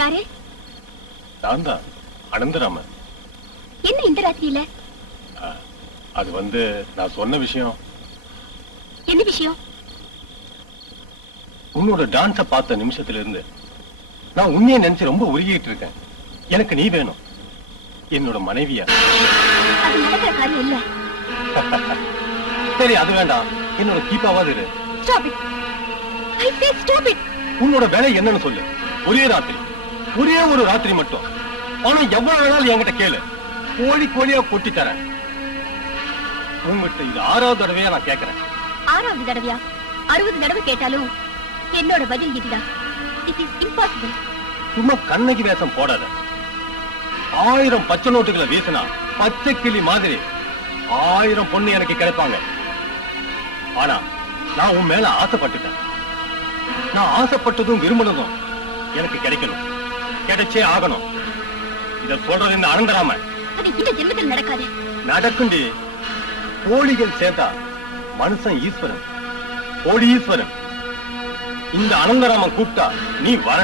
யாரு? நான் தான் அனந்தராமன். என்ன இந்த ராத்திரியில? அது நான் சொன்ன விஷயம். என்ன விஷயம்? உன்னோட டான்ஸ பார்த்த நிமிஷத்துல இருந்து நான் உன்னையே நினைச்சு ரொம்ப உருகிட்டு இருக்கேன். எனக்கு நீ வேணும், என்னோட மனைவியா. அது நடக்கிற காரியம் இல்ல. சரி, அது வேண்டாம், என்னோட கீப்பாவாது இரு. Stop it. I say stop it. உன்னோட வேலை என்னன்னு சொல்லு. ஒரே ராத்திரி, ஒரே ஒரு ராத்திரி மட்டும். ஆனா எவ்வளவு வேணாலும் என்கிட்ட கேளு, கோழி கோழியா கொட்டி தரேன். உங்ககிட்ட இது 6வது தடவையா நான் கேட்கிறேன். 6வது தடவையா? 60 தடவை கேட்டாலும் என்னோட பதில் இதுதான். It is impossible. சும்மா கண்ணகி வேஷம் போடாத. 1000 பச்சை நோட்டுகளை வீசினா பச்சை கிளி மாதிரி 1000 பொண்ணு எனக்கு கிடைப்பாங்க. ஆனா நான் உன் மேல ஆசைப்பட்டுட்டேன். நான் ஆசைப்பட்டதும் விரும்பினதும் எனக்கு கிடைக்கணும், கிடைச்சே ஆகணும். இத சொல்றது இந்த அனந்தராமன். அது இந்த ஜென்மத்தில் நடக்காது. நடக்குண்டி. கோழிகள் சேர்த்தா மனுஷன் ஈஸ்வரன், கோழி ஈஸ்வரன். இந்த அனந்தராமன் கூப்பிட்டா நீ வர.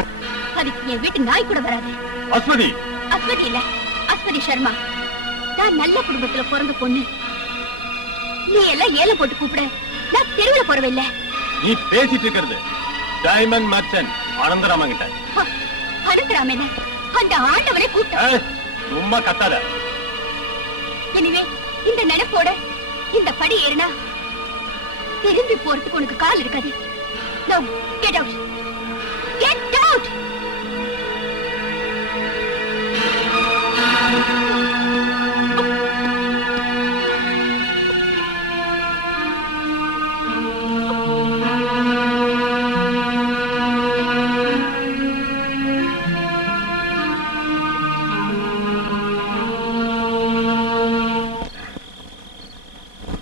அதுக்கு என் வீட்டு நாய் கூட வராது. அஸ்வதி. அஸ்வதி இல்ல, அஸ்வதி சர்மா. நான் நல்ல குடும்பத்துல பிறந்த பொண்ணு. நீ எல்லாம் ஏல போட்டு கூப்பிட நான் தெருவுல போறவில்ல. நீ பேசிட்டு இருக்கிறது டைமண்ட் மர்ச்சன்ட் அனந்தராமன் கிட்ட. அனந்தராமன் அந்த ஆண்டவனை கூப்பிட்ட. சும்மா கத்தாத. எனவே இந்த நடப்போட இந்த படி ஏறினா திரும்பி போறதுக்கு உனக்கு கால் இருக்காது. Now get out. Get out.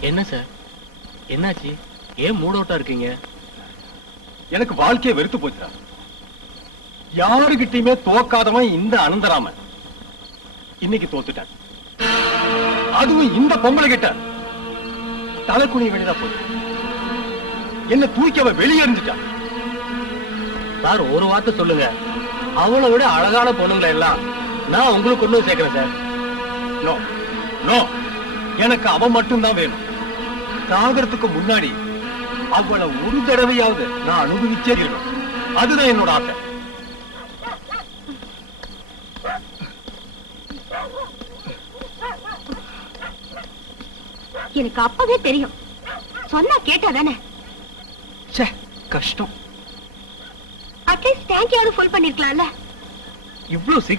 என்ன சார், என்னாச்சு? ஏன் மூட் அவுட்டா இருக்கீங்க? எனக்கு வாழ்க்கையை வெறுத்து போச்சா. யாருகிட்டயுமே தோக்காதவன் இந்த அனந்தராமன். இன்னைக்கு தோத்துட்டேன். அதுவும் இந்த பொம்பளை கிட்ட தலைக்குனி வெளிதான் போச்சு. என்ன தூக்கி அவ வெளியே எறிஞ்சிட்டான். சார், ஒரு வார்த்தை சொல்லுங்க. அவளை விட அழகான பொண்ணுங்களை எல்லாம் நான் உங்களுக்கு கொண்டு சேர்க்கிறேன் சார். நோ நோ, எனக்கு அவன் மட்டும்தான் வேணும். சாகறதுக்கு முன்னாடி அவளை ஒரு தடவையாவது நான் அனுபவிச்சே இருக்கணும். அதுதான் என்னோட ஆசை. எனக்கு அப்பவே தெரியும். சொன்னா கேட்டாதானே. கஷ்டம். அட்லீஸ்ட் டேங்கையாவது ஃபுல் பண்ணிருக்கலாம்ல. இவ்வளவு சீக்கிரம்